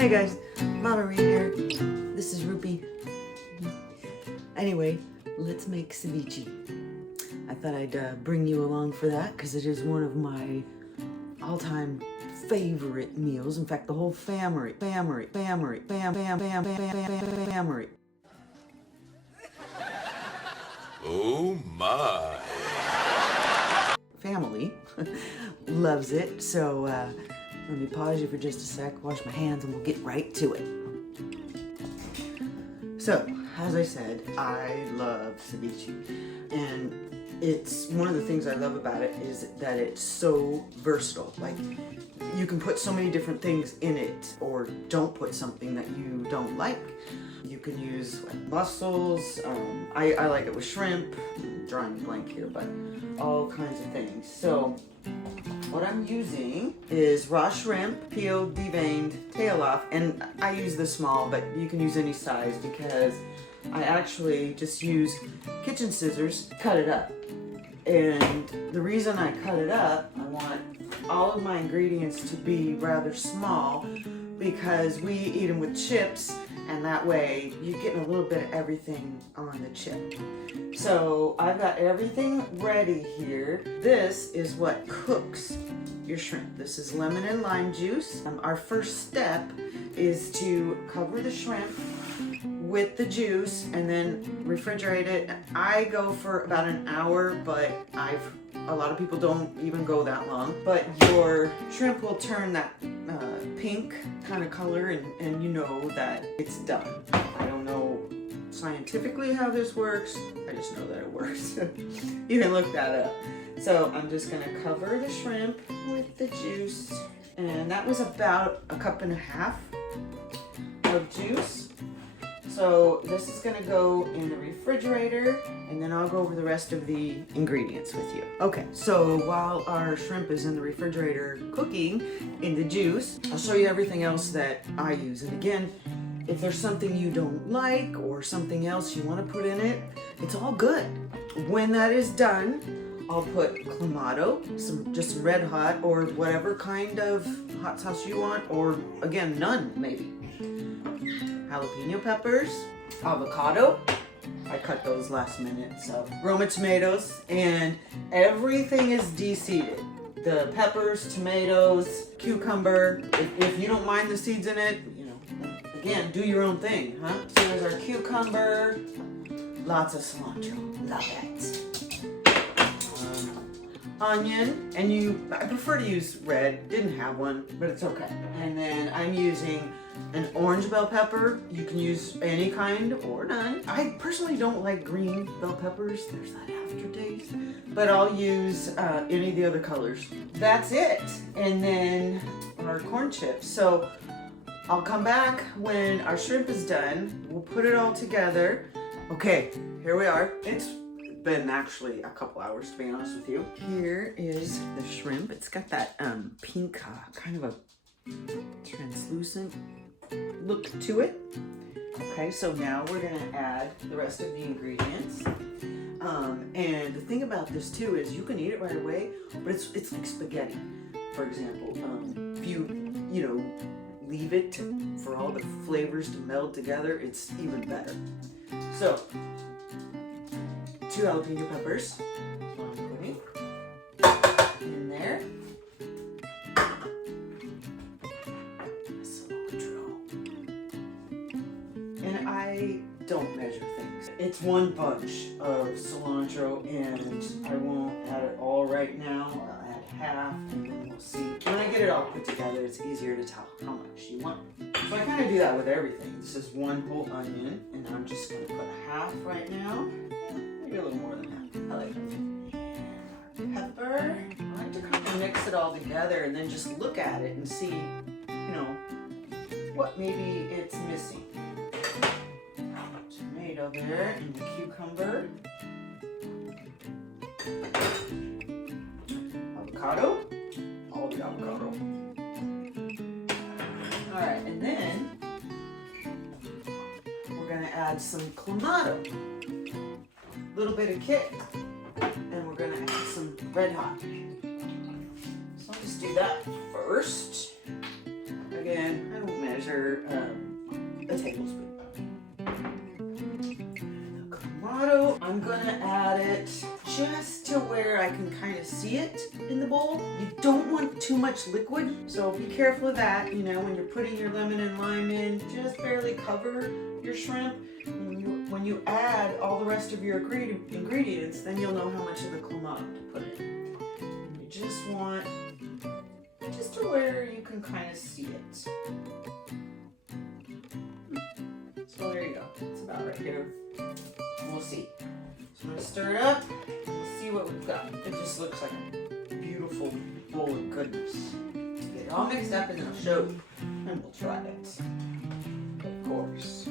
Hey guys, Mama Marie here. This is Rupi. Anyway, let's make ceviche. I thought I'd bring you along for that because it is one of my all-time favorite meals. In fact, the whole family. Oh my. Family loves it. So let me pause you for just a sec, wash my hands, and we'll get right to it. So, as I said, I love ceviche, and it's one of the things I love about it is that it's so versatile. Like, you can put so many different things in it, or don't put something that you don't like. You can use like mussels. I like it with shrimp. I'm drawing a blank here, but all kinds of things. So what I'm using is raw shrimp, peeled, deveined, tail off, and I use the small, but you can use any size because I actually just use kitchen scissors, cut it up. And the reason I cut it up, I want all of my ingredients to be rather small because we eat them with chips, and that way you're getting a little bit of everything on the chip. So I've got everything ready here. This is what cooks your shrimp. This is lemon and lime juice. Our first step is to cover the shrimp with the juice and then refrigerate it. I go for about an hour, but a lot of people don't even go that long. But your shrimp will turn that pink kind of color, and you know that it's done. I don't know scientifically how this works. I just know that it works. You can look that up. So I'm just gonna cover the shrimp with the juice, and that was about 1.5 cups of juice. So this is gonna go in the refrigerator, and then I'll go over the rest of the ingredients with you. Okay, so while our shrimp is in the refrigerator cooking in the juice, I'll show you everything else that I use. And again, if there's something you don't like or something else you wanna put in it, it's all good. When that is done, I'll put clamato, just some red hot or whatever kind of hot sauce you want, or again, none maybe. Jalapeno peppers, avocado, I cut those last minute, so Roma tomatoes, and everything is de-seeded. The peppers, tomatoes, cucumber, if you don't mind the seeds in it, you know, again, do your own thing, huh? So there's our cucumber, lots of cilantro, love it. Onion, and I prefer to use red, didn't have one, but it's okay. And then I'm using an orange bell pepper. You can use any kind or none. I personally don't like green bell peppers, there's that aftertaste, but I'll use any of the other colors. That's it. And then our corn chips. So I'll come back when our shrimp is done. We'll put it all together. Okay, here we are. It's been actually a couple hours, to be honest with you. Here is the shrimp. It's got that pink, kind of a translucent look to it. Okay, so now we're gonna add the rest of the ingredients. And the thing about this too is you can eat it right away, but it's like spaghetti, for example. If you leave it for all the flavors to meld together, it's even better. So 2 jalapeno peppers, I'm putting in there. Cilantro. And I don't measure things. It's one bunch of cilantro, and I won't add it all right now. I'll add half, and then we'll see. When I get it all put together, it's easier to tell how much you want. So I kind of do that with everything. This is 1 whole onion, and I'm just going to put half right now. Maybe a little more than half. I like it. Pepper. I like to kind of mix it all together and then just look at it and see, what maybe it's missing. Tomato there, and the cucumber. Avocado. All the avocado. All right, and then we're gonna add some clamato. Little bit of kick, and we're gonna add some red hot. So I'll just do that first. Again, I don't measure. measure a tablespoon. The clamato, I'm gonna add it just to where I can kind of see it in the bowl. You don't want too much liquid, so be careful of that. You know, when you're putting your lemon and lime in, just barely cover your shrimp. When you add all the rest of your ingredients, then you'll know how much of the clamato to put in. You just want just to where you can kind of see it. So there you go. It's about right here. We'll see. So I'm going to stir it up and we'll see what we've got. It just looks like a beautiful bowl of goodness. Get it all mixed up and then I'll show you and we'll try it. Of course.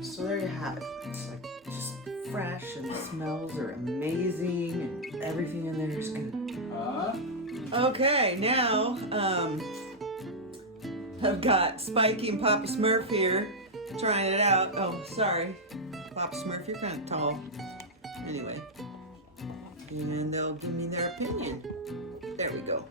So there you have it. It's like just fresh and the smells are amazing and everything in there is good. Okay, now I've got Spiky and Papa Smurf here trying it out. Oh, sorry. Papa Smurf, you're kind of tall. Anyway. And they'll give me their opinion. There we go.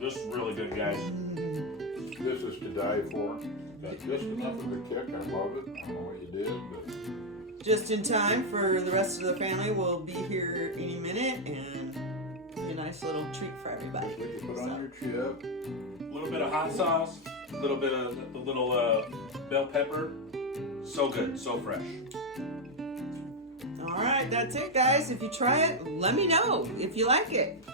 This is really good, guys. This is to die for. Got just enough of a kick. I love it. I don't know what you did, but Just in time for the rest of the family. We'll be here any minute and be a nice little treat for everybody. what you put on your chip. A little bit of hot sauce, a little bit of the little bell pepper. So good, so fresh. All right, that's it, guys. If you try it, let me know if you like it.